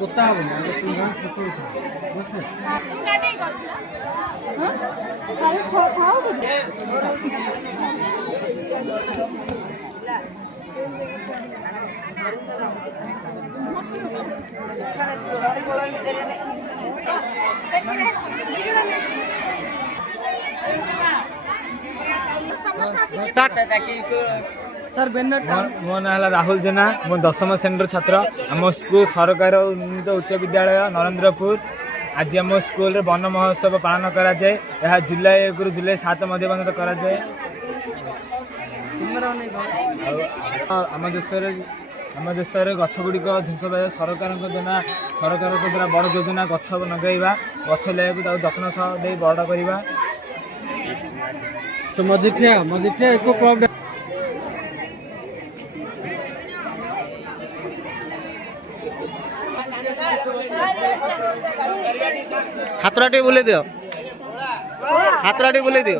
কোথা হবে না सर मो ना राहुल जेना मो 10म श्रेणी छात्र आम स्कूल सरकार उन्नीत उच्च विद्यालय नरेंद्रपुर आज आम स्कूल वन महोत्सव पालन कराए। यह जुलाई 1 रु जुलाई 7 मध्य पर्यटन कराए। आम देश में गछ गुड़िक ध्वंस पाए सरकार द्वारा बड़ योजना गछ लगे गछ लगे जत्न सह बड़ करवा। मजिठिया इको क्लब हाथरा टे बुले दियो हाथरा टे बुले दियो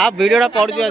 आप वीडियो पड़ जाए।